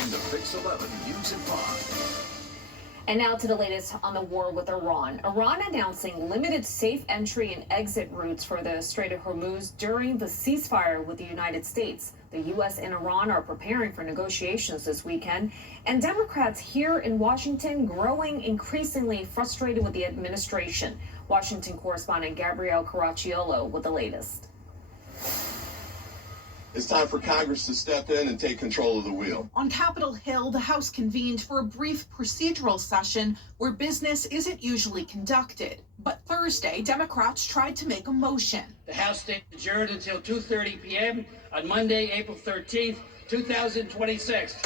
watching the Fix 11 News and 5. And now to the latest on the war with Iran. Iran announcing limited safe entry and exit routes for the Strait of Hormuz during the ceasefire with the United States. The U.S. and Iran are preparing for negotiations this weekend, and Democrats here in Washington growing increasingly frustrated with the administration. Washington correspondent Caracciolo with the latest. It's time for Congress to step in and take control of the wheel. On Capitol Hill, the House convened for a brief procedural session where business isn't usually conducted. But Thursday, Democrats tried to make a motion. The House stayed adjourned until 2:30 p.m. on Monday, April 13th, 2026.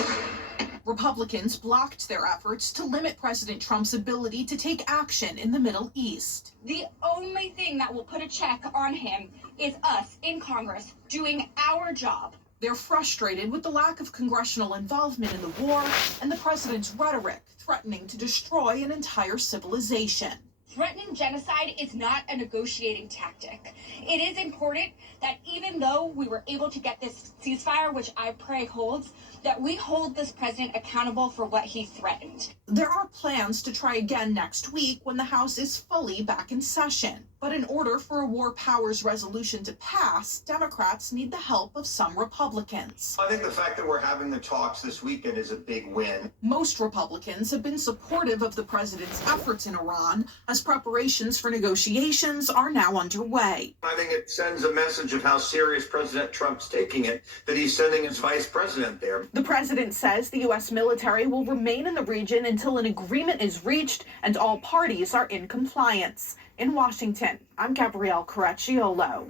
Republicans blocked their efforts to limit President Trump's ability to take action in the Middle East. The only thing that will put a check on him is us in Congress doing our job. They're frustrated with the lack of congressional involvement in the war and the president's rhetoric threatening to destroy an entire civilization. Threatening genocide is not a negotiating tactic. It is important that even though we were able to get this ceasefire, which I pray holds, that we hold this president accountable for what he threatened. There are plans to try again next week when the House is fully back in session. But in order for a war powers resolution to pass, Democrats need the help of some Republicans. I think the fact that we're having the talks this weekend is a big win. Most Republicans have been supportive of the president's efforts in Iran as preparations for negotiations are now underway. I think it sends a message of how serious President Trump's taking it, that he's sending his vice president there. The president says the U.S. military will remain in the region until an agreement is reached and all parties are in compliance. In Washington, I'm Gabrielle Caracciolo.